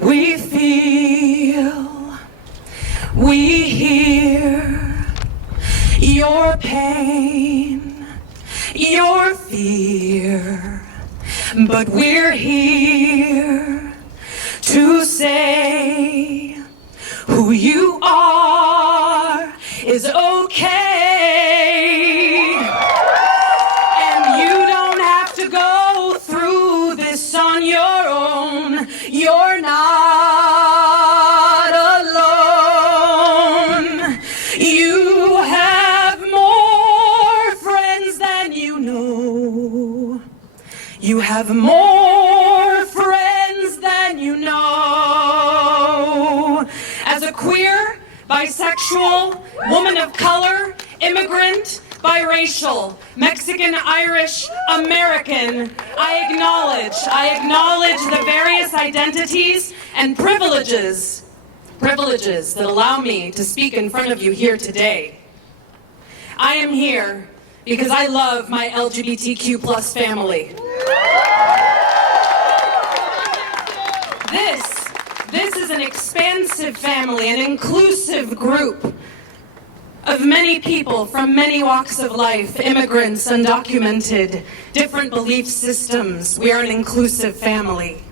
We feel, we hear your pain, your fear, but we're here to say who you are is okay. And you don't have to go through this on your own. You're not alone. You have more friends than you know. You have more friends than you know. As a queer, bisexual, woman of color, immigrant, biracial, Mexican, Irish, American, I acknowledge the various identities and privileges that allow me to speak in front of you here today. I am here because I love my LGBTQ plus family. This is an expansive family, an inclusive group of many people from many walks of life, immigrants, undocumented, different belief systems. We are an inclusive family.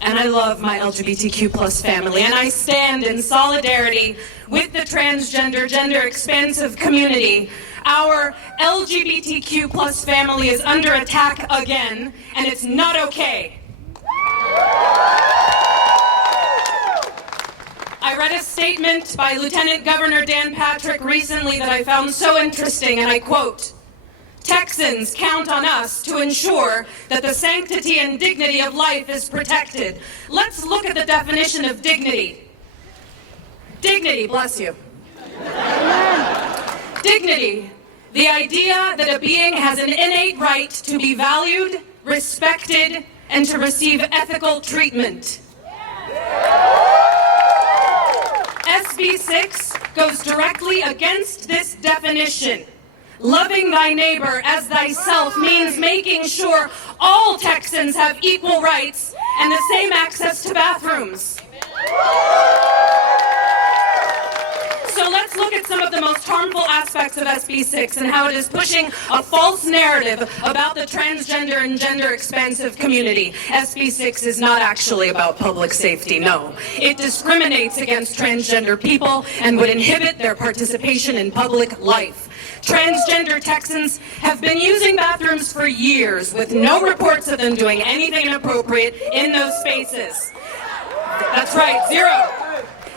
And I love my LGBTQ plus family. And I stand in solidarity with the transgender, gender expansive community. Our LGBTQ plus family is under attack again, and it's not okay. I read a statement by Lieutenant Governor Dan Patrick recently that I found so interesting, and I quote, "Texans count on us to ensure that the sanctity and dignity of life is protected." Let's look at the definition of dignity. Dignity, bless you. Dignity, the idea that a being has an innate right to be valued, respected, and to receive ethical treatment. SB 6 goes directly against this definition. Loving thy neighbor as thyself means making sure all Texans have equal rights and the same access to bathrooms. So let's look at some of the most harmful aspects of SB 6 and how it is pushing a false narrative about the transgender and gender expansive community. SB 6 is not actually about public safety, no. It discriminates against transgender people and would inhibit their participation in public life. Transgender Texans have been using bathrooms for years with no reports of them doing anything inappropriate in those spaces. That's right, zero.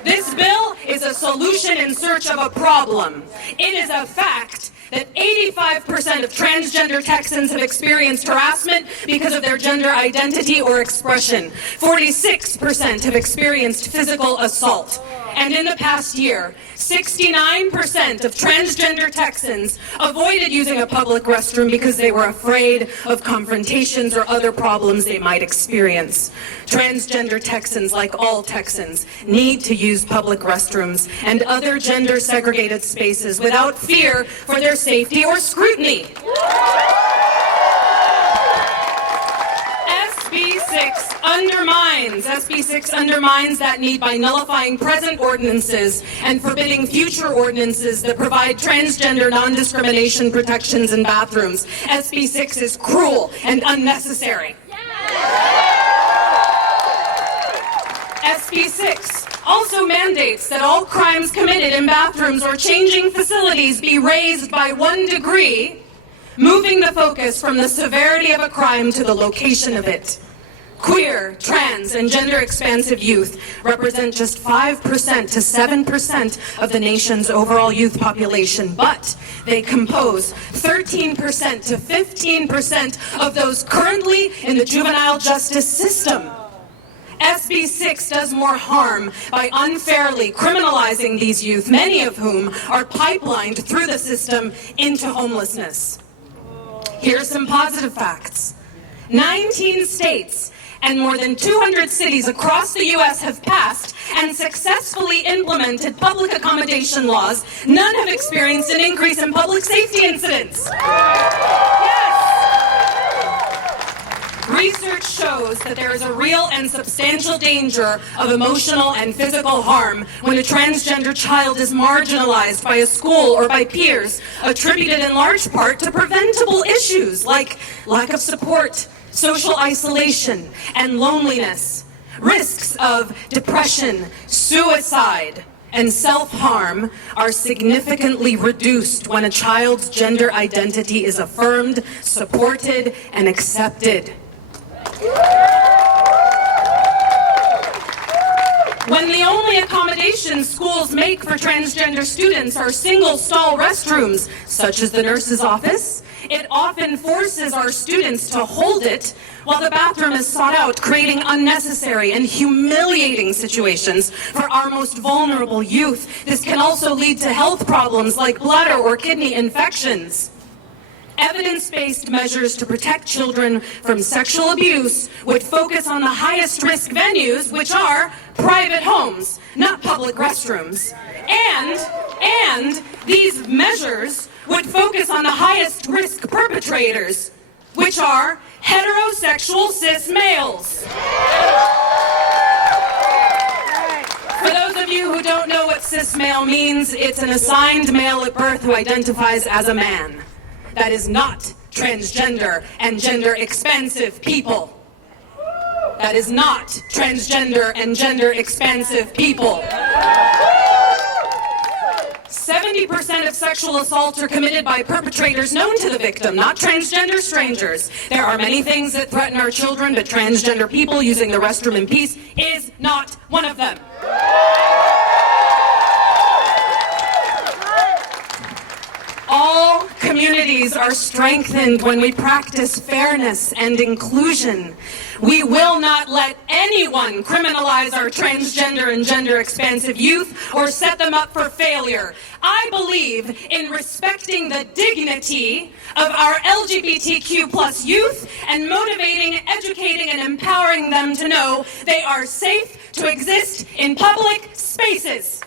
This bill is a solution in search of a problem. It is a fact that 85% of transgender Texans have experienced harassment because of their gender identity or expression. 46% have experienced physical assault. And in the past year, 69% of transgender Texans avoided using a public restroom because they were afraid of confrontations or other problems they might experience. Transgender Texans, like all Texans, need to use public restrooms and other gender-segregated spaces without fear for their safety or scrutiny. SB 6 undermines that need by nullifying present ordinances and forbidding future ordinances that provide transgender non-discrimination protections in bathrooms. SB 6 is cruel and unnecessary. SB 6 also mandates that all crimes committed in bathrooms or changing facilities be raised by 1 degree, moving the focus from the severity of a crime to the location of it. Queer, trans, and gender-expansive youth represent just 5% to 7% of the nation's overall youth population, but they compose 13% to 15% of those currently in the juvenile justice system. SB 6 does more harm by unfairly criminalizing these youth, many of whom are pipelined through the system into homelessness. Here are some positive facts. 19 states and more than 200 cities across the U.S. have passed and successfully implemented public accommodation laws. None have experienced an increase in public safety incidents. Yes! Research shows that there is a real and substantial danger of emotional and physical harm when a transgender child is marginalized by a school or by peers, attributed in large part to preventable issues like lack of support, social isolation, and loneliness. Risks of depression, suicide, and self-harm are significantly reduced when a child's gender identity is affirmed, supported, and accepted. When the only accommodations schools make for transgender students are single-stall restrooms, such as the nurse's office, it often forces our students to hold it while the bathroom is sought out, creating unnecessary and humiliating situations for our most vulnerable youth. This can also lead to health problems like bladder or kidney infections. Evidence-based measures to protect children from sexual abuse would focus on the highest risk venues, which are private homes, not public restrooms. And these measures would focus on the highest risk perpetrators, which are heterosexual cis males. For those of you who don't know what cis male means, it's an assigned male at birth who identifies as a man. That is not transgender and gender expansive people. That is not transgender and gender expansive people. 70% of sexual assaults are committed by perpetrators known to the victim, not transgender strangers. There are many things that threaten our children, but transgender people using the restroom in peace is not one of them. All communities are strengthened when we practice fairness and inclusion. We will not let anyone criminalize our transgender and gender expansive youth or set them up for failure. I believe in respecting the dignity of our LGBTQ plus youth and motivating, educating, and empowering them to know they are safe to exist in public spaces.